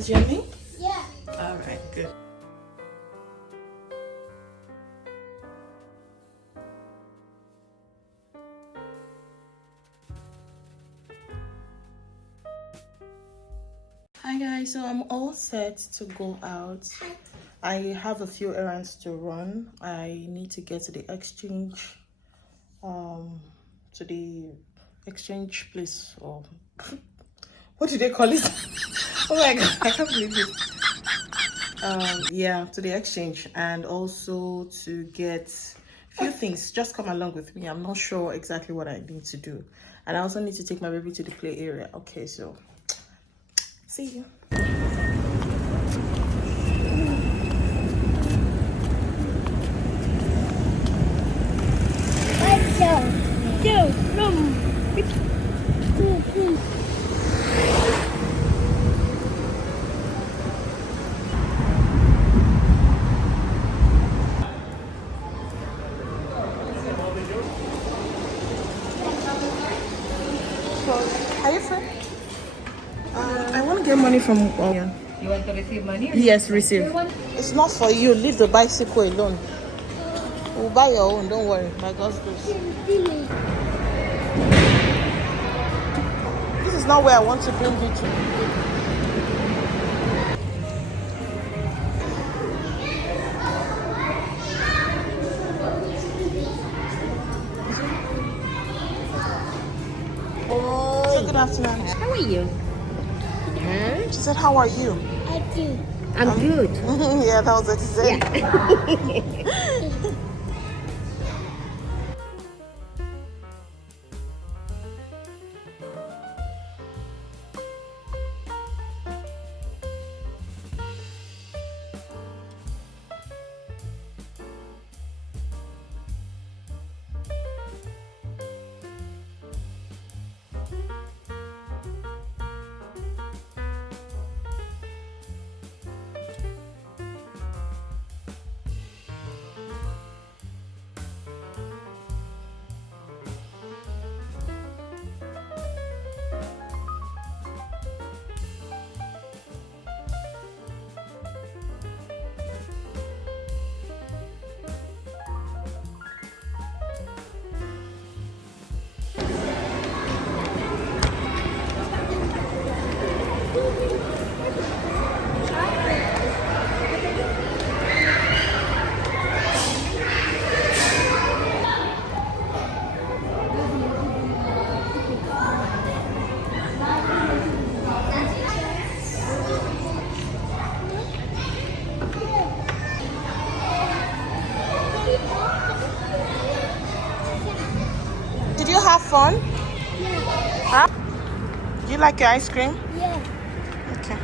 Is yummy? Yeah. All right, good. Hi guys, so I'm all set to go out. I have a few errands to run. I need to get to the exchange, to the exchange place, or what do they call it? Oh my god, I can't believe it. Yeah, to the exchange, and also to get a few things. Just come along with me. I'm not sure exactly what I need to do, and I also need to take my baby to the play area. Okay, so see you. Let's go. Two, from. Are you free? I want to get money from. Yeah. You want to receive money? Yes, receive. It's not for you. Leave the bicycle alone. We'll buy your own. Don't worry. My God's grace. This is not where I want to bring you to. Oh, good afternoon. How are you? She said, "How are you?" I do. I'm good. Yeah, that was what she said. Did you have fun? Yeah. Huh? Do you like your ice cream? Yeah. Okay.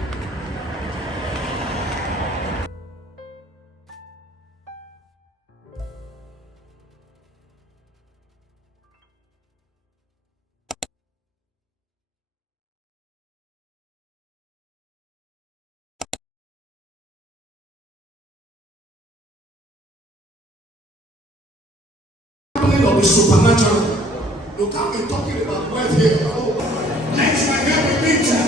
Of the supernatural. You can't be talking about wealth here. Oh, let your head be lifted.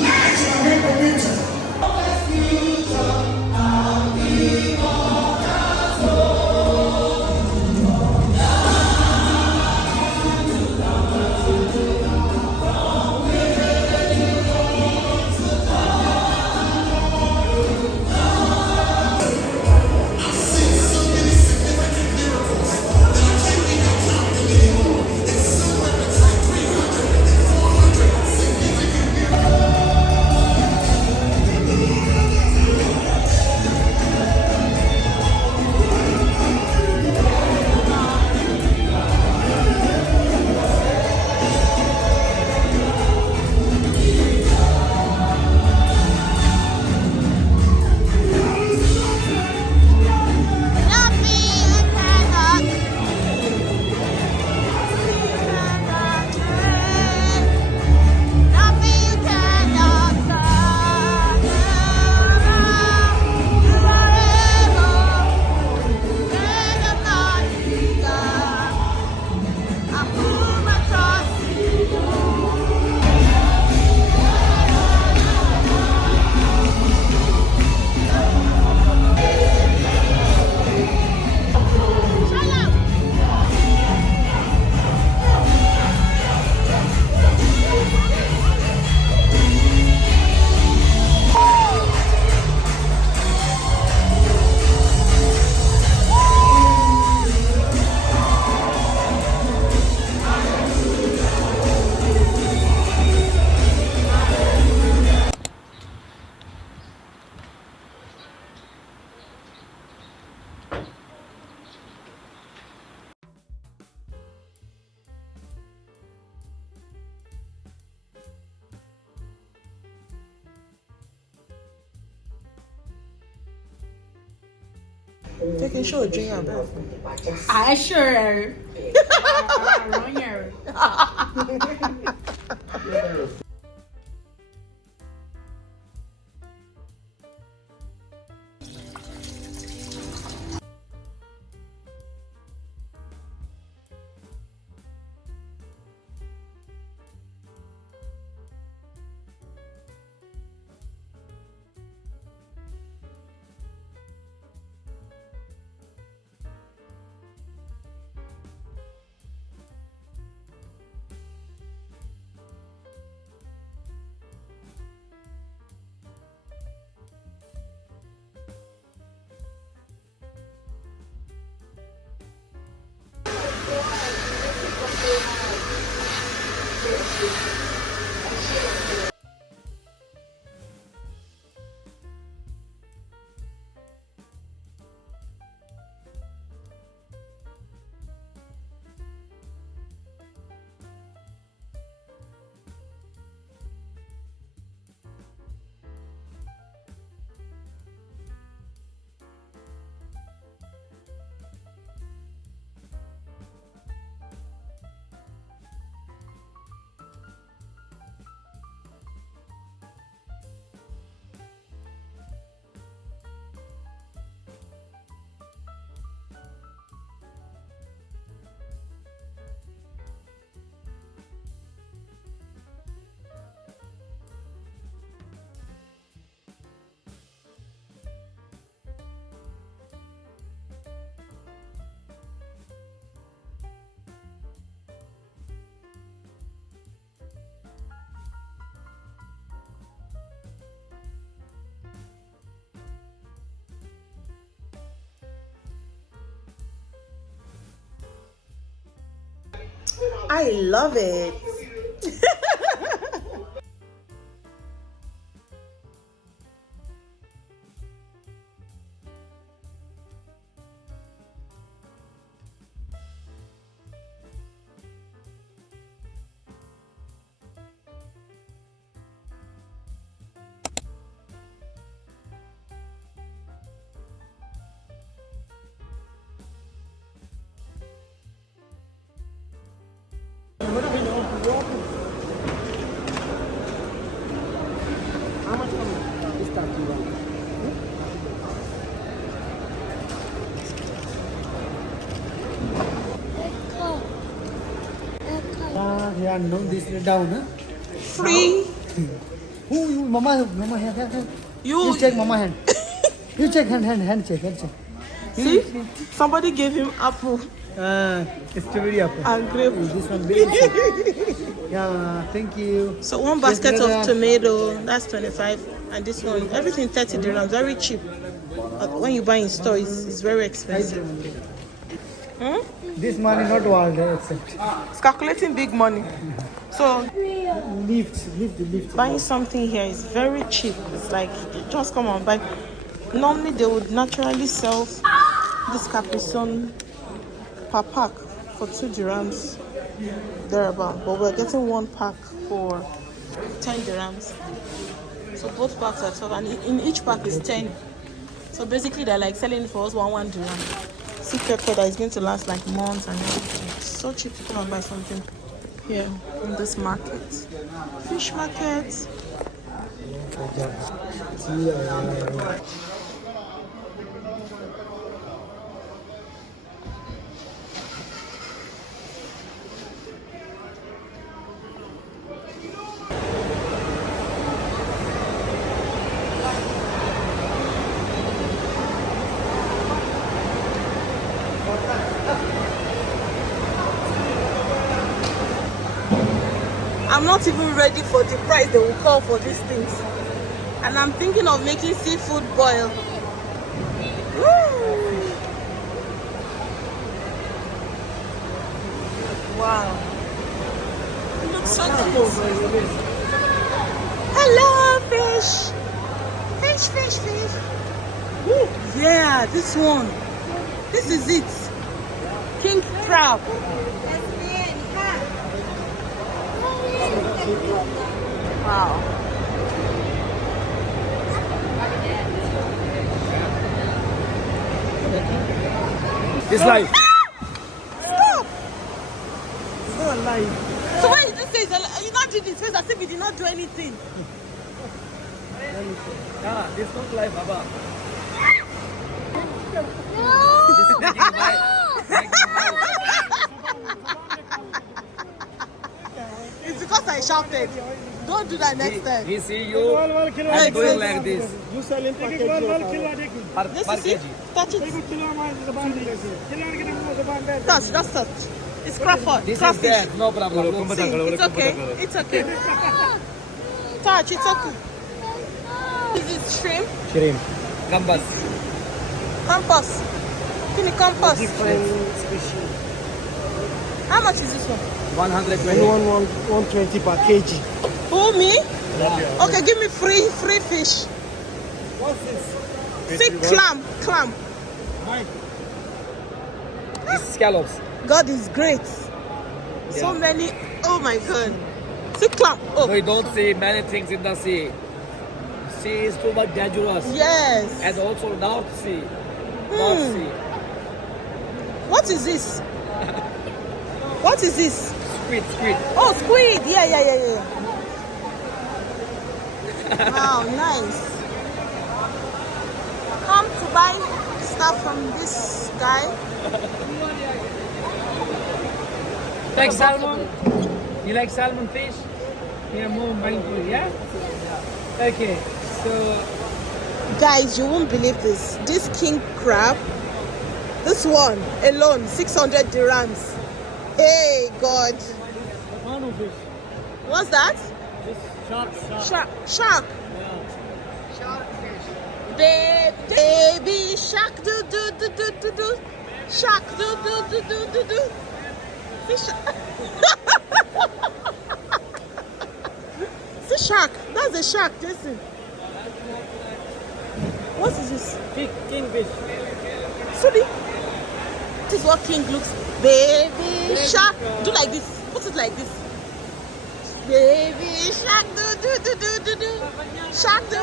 Let your head be lifted. They can show a junior bell. I sure. Wrong here. I love it. Yeah, no, this is down, huh? Free. Who you, mama hand. You check mama hand. You check hand check. see? Somebody gave him apple Strawberry apple. and grape. This one very sweet. Yeah, thank you. So one basket of tomato, that's 25, and this one, everything 30 dirhams, very cheap. But when you buy in store, it's very expensive. This money not world except. It's calculating big money. So Lift. buying something here is very cheap. It's like, just come on, buy. Normally they would naturally sell this capricon per pack for 2 dirhams thereabout, but we're getting one pack for 10 dirhams. So both packs are 12, and in each pack is 10. So basically they're like selling it for us 1 dirham. Secret code that is going to last like months and everything. It's so cheap to come and buy something here in this market. Fish market. I'm not even ready for the price they will call for these things. And I'm thinking of making seafood boil. Woo! Wow. It looks so good. Hello, fish. Fish. Woo. Yeah, this one. This is it. King crab. Wow. It's live. Stop! It's not alive. So why you just say you not did his face as if he did not do anything? Yeah, it's not live, Baba. It's because I shouted. Don't do that next time. He see you. I'm doing like this. You selling package. Per This is kg. it. Touch it. Touch, just touch. It's Crawford. This is Crawfish. dead. No problem. See, it's okay. It's okay. Touch, it's okay. This is shrimp. Shrimp. Gambas. Compass. Give me compass. Different species. How much is this one? 120. 120 per kg. Who, me? Okay, give me free fish. What's this? See, clam. This is scallops. God is great. So Yeah. many. Oh my God. See, clam. Oh, We don't see many things in the sea. Sea is too much dangerous. yes. And also North Sea. North Sea. What is this? What is this? Squid. Oh, squid. Yeah. Wow, nice. Come to buy stuff from this guy. Like salmon? You like salmon fish? Yeah, more mindful, yeah? Okay, so Guys, you won't believe this. This king crab, this one alone, 600 dirhams. Hey, God. What's that? Shark. Baby shark, do. Shark, do. Fish. See shark. That's a shark, Jason. What is this? kingfish. Sorry. This is what king looks. Baby shark. Do like this. Put it like this. Baby shark, do. Shark, do.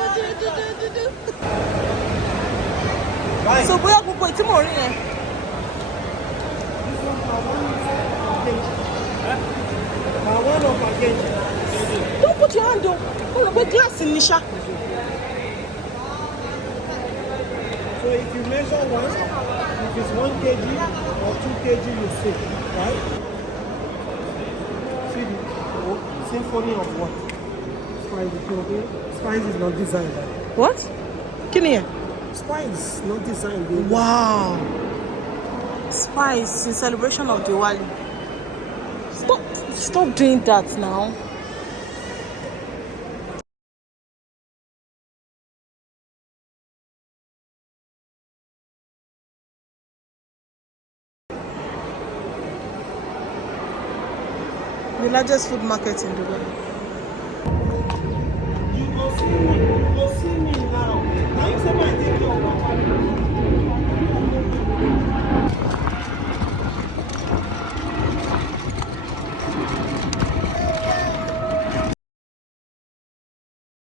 So bóyá gbogbo ìtí mò ń rí yẹn. One of package. Don't put your hand on. Oh, the glass in Nisha. So if you measure once, if it's 1 kg or 2 kg, you see, right? See the symphony of what? Spice, okay? Spice is not designed. What? Can you? Spice is not designed. Baby. Wow. Spice in celebration of Diwali. Stop doing that now. The largest food market in Dubai. You go see me now. Now you say my take your